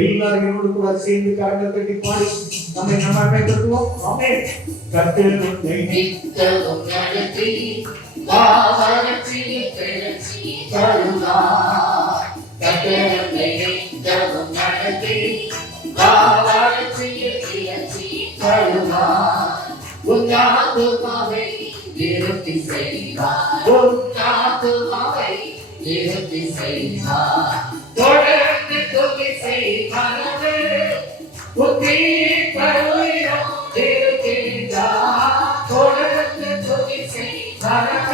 எல்லாரும் என்னோடு கூட சேர்ந்து கரங்களை தட்டி பாடி நம்மை நம்ம அமைந்திருக்கிறோம் ஆமே கட்டில் செய்வார். செய்வார். Para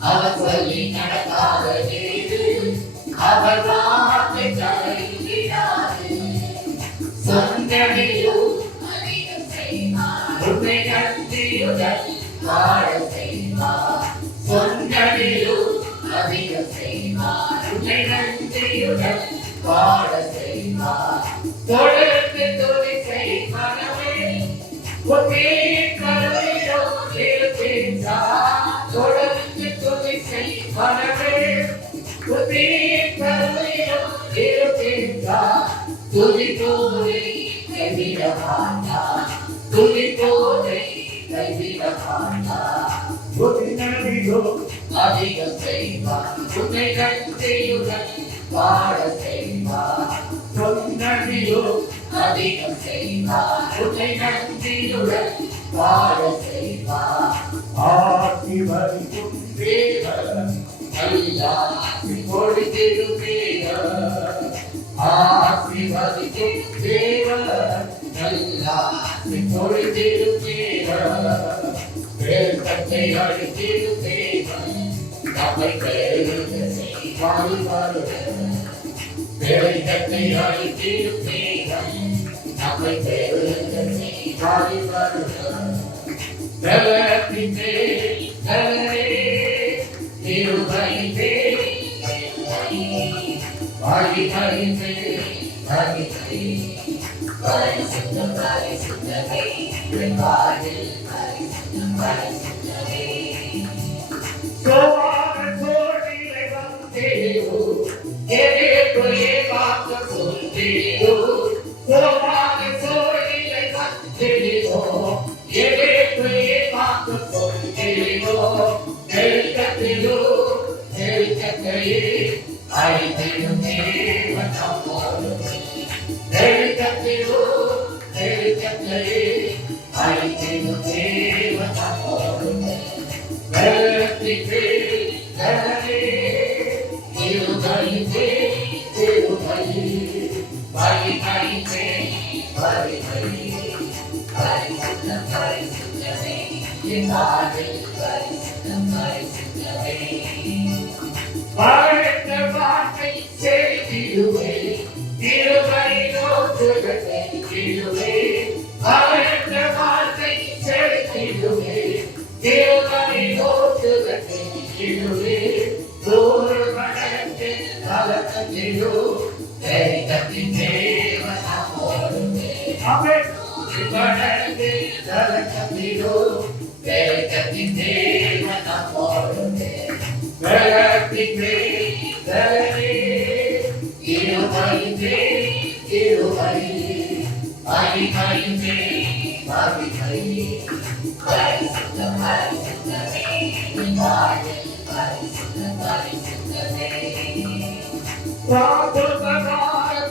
அவர் சொல்லி நடக்காத அவர் சொந்தடியும் சொந்தடியும் அதிகம் செய்வார் அதிகம் செய்வான் உன்னை நன்றியுடன் வாழ செய்வான் நன்றியோ அதிகம் செய்வான் உன்னை நன்றியுடன் வாழ செய்வான் ஆக்கி வரும் தேவன் ஐயா பொழுதிருப்பேயா ஆசிர்வதிக்கும் தேவன் ஐயா பொழுதிருப்பேயா வேல்கட்டை அழித்திருப்பேன் நம்மை வேலைக்கட்டை அழித்திருப்பேன் நம்மை வேலைக்கட்டை அழிவார்கள் Yeah. Father, the God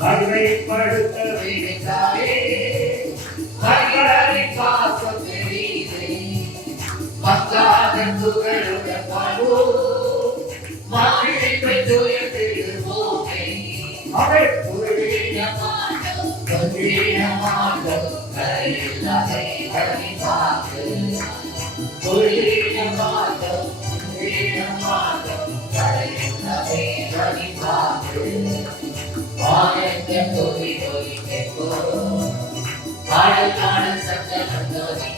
கருணை படுத்த விடுத்தாரே கருணை காசு தெரியுதே பத்தாத துகளுடன் வானத்தில் தோழி தோழி கேட்போ பாடல் பாடல் சத்தம் சந்தோஷம்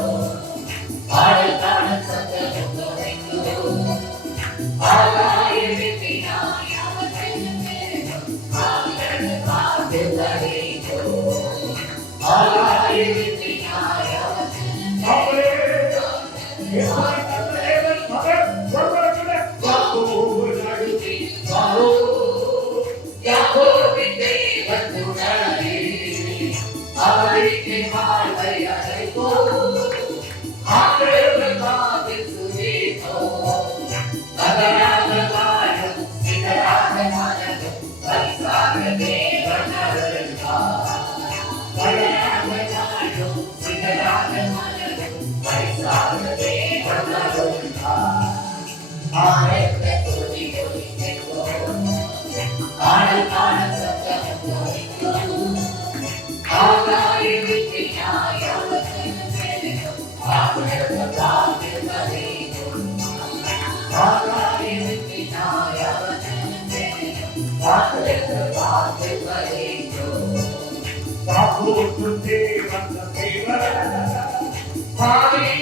Party,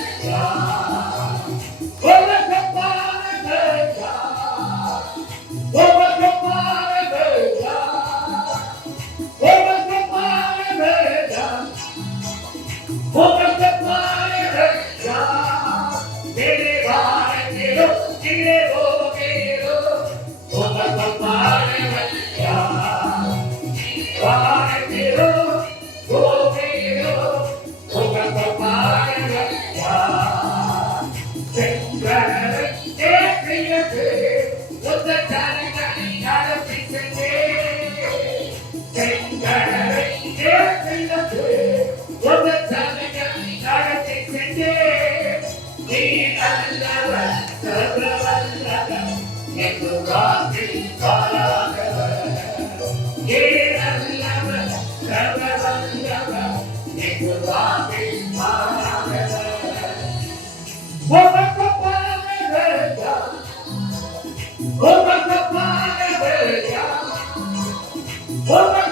Oh,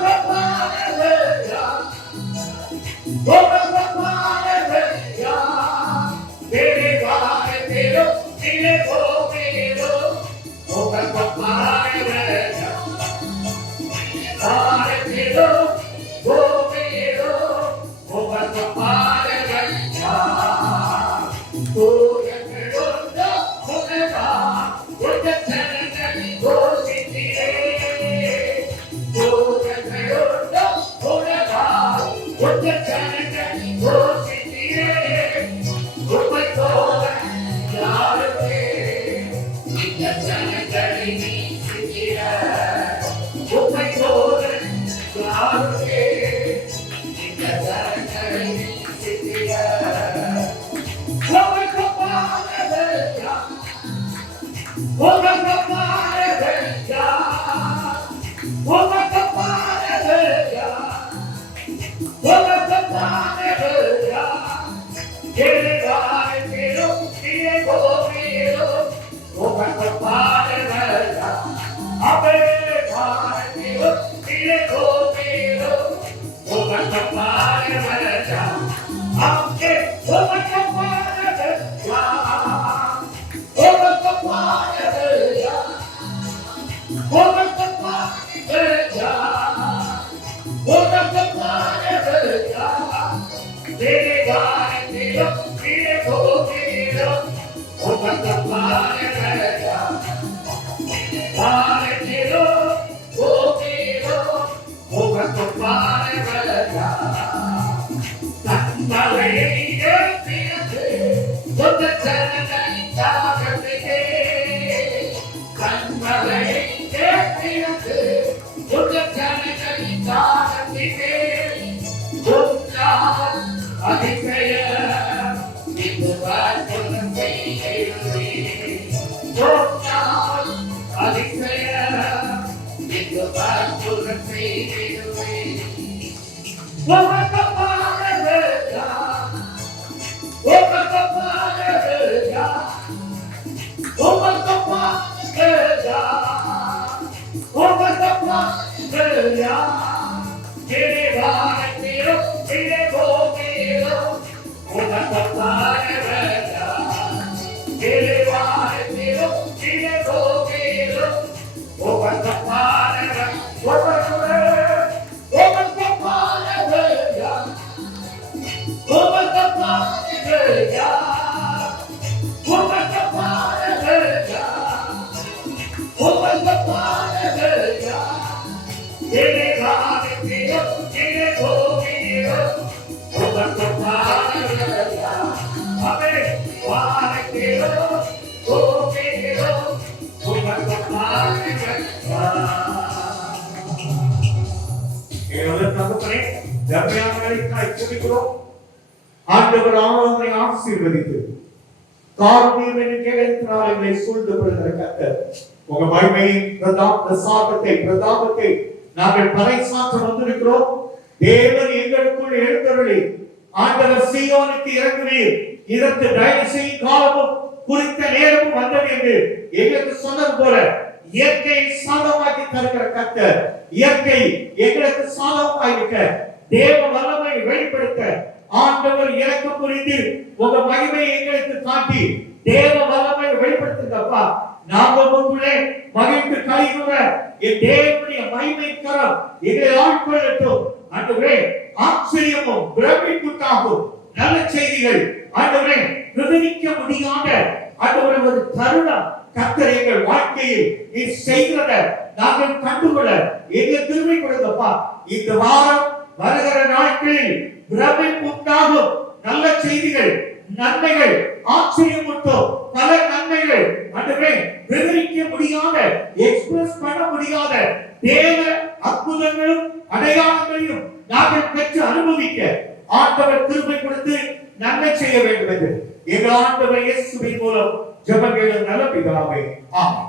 Dirty. God. வேலைக்காய் ஆண்டவர் ஆரோக்கிய ஆசீர்வதித்து காரணம் என்று கேட்கிறார் எங்களை சூழ்ந்து கொள்கிற கத்தர் உங்க பிரதாப் பிரசாதத்தை பிரதாபத்தை நாங்கள் பறைசாற்ற வந்திருக்கிறோம். தேவன் எங்களுக்குள் எழுந்தருளி ஆண்டவர் சீயோனுக்கு இறங்குவீர். இதற்கு தயவு செய்யும் காலமும் குறித்த நேரமும் வந்தது என்று எங்களுக்கு சொன்னது போல இயற்கை சாதமாக்கி தருகிற கத்தர் இயற்கை எங்களுக்கு சாதகமாயிருக்க தேவ வல்லமை வெளிப்படுத்த ஆண்டவர் இறக்கம் புரிந்து உங்க மகிமையை எங்களுக்கு காட்டி தேவ வல்லமை வெளிப்படுத்துங்கப்பா. நாங்க உங்களுடைய மகிழ்ந்து கழிவுற என் தேவனுடைய மகிமை கரம் எங்களை ஆட்கொள்ளட்டும். ஆண்டவரே ஆச்சரியமும் பிரமிப்புக்காகும் நல்ல செய்திகள் ஆண்டவரே விவரிக்க முடியாத ஆண்டவரே ஒரு தருணம் கத்தர் எங்கள் வாழ்க்கையில் நீ செய்கிறத நாங்கள் கண்டுகொள்ள எங்க திரும்பி கொடுங்கப்பா. இந்த வாரம் வருகிற நாட்களில் பிரமிப்புண்டாகும் நல்ல செய்திகள் நன்மைகள் ஆச்சரியமூட்டும் பல நன்மைகள். ஆண்டவரே விவரிக்க முடியாத எக்ஸ்பிரஸ் பண்ண முடியாத தேவ அற்புதங்களும் அடையாளங்களையும் நாங்கள் பெற்று அனுபவிக்க ஆண்டவர் திருமை கொடுத்து நன்மை செய்ய வேண்டும் என்று. எங்கள் ஆண்டவர் இயேசுவின் மூலம் ஜெபங்களும் நல்ல பிதாவே. ஆமென்.